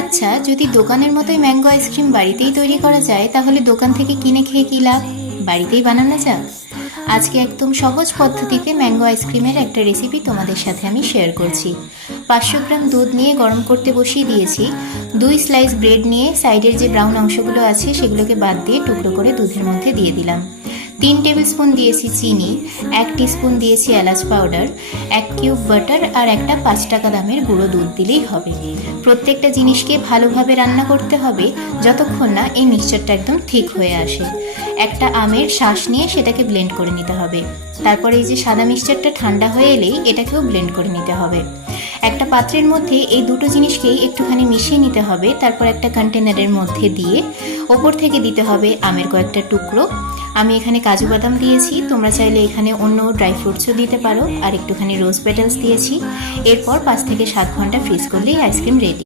আচ্ছা, যদি দোকানের মতোই ম্যাঙ্গো আইসক্রিম বাড়িতেই তৈরি করা যায় তাহলে দোকান থেকে কিনে খেয়ে কি লাভ? বাড়িতেই বানানো যাক। আজকে একদম সহজ পদ্ধতিতে ম্যাঙ্গো আইসক্রিমের একটা রেসিপি তোমাদের সাথে আমি শেয়ার করছি। 500 গ্রাম দুধ নিয়ে গরম করতে বসিয়ে দিয়েছি। 2 স্লাইস ব্রেড নিয়ে সাইডের যে ব্রাউন অংশগুলো আছে সেগুলোকে বাদ দিয়ে টুকরো করে দুধের মধ্যে দিয়ে দিলাম। 3 টেবিল স্পুন দিয়েছি চিনি, 1 টিস্পুন দিয়েছি এলাচ পাউডার, 1 কিউব বাটার আর একটা 5 টাকা দামের গুঁড়ো দুধ দিলেই হবে। প্রত্যেকটা জিনিসকে ভালোভাবে রান্না করতে হবে যতক্ষণ না এই মিক্সচারটা একদম ঠিক হয়ে আসে। একটা আমের শাঁস নিয়ে সেটাকে ব্লেন্ড করে নিতে হবে। তারপর এই যে সাদা মিক্সচারটা ঠান্ডা হয়ে এলেই এটাকেও ব্লেন্ড করে নিতে হবে। একটা পাত্রের মধ্যে এই দুটো জিনিসকেই একটুখানি মিশিয়ে নিতে হবে। তারপর একটা কন্টেনারের মধ্যে দিয়ে ওপর থেকে দিতে হবে আমের কয়েকটা টুকরো। আমি এখানে কাজু বাদাম দিয়েছি, তোমরা চাইলে এখানে অন্য ড্রাই ফ্রুটসও দিতে পারো, আর একটুখানি রোজ পেটালস দিয়েছি। এরপর 5 থেকে 7 ঘন্টা ফ্রিজ করলেই আইসক্রিম রেডি।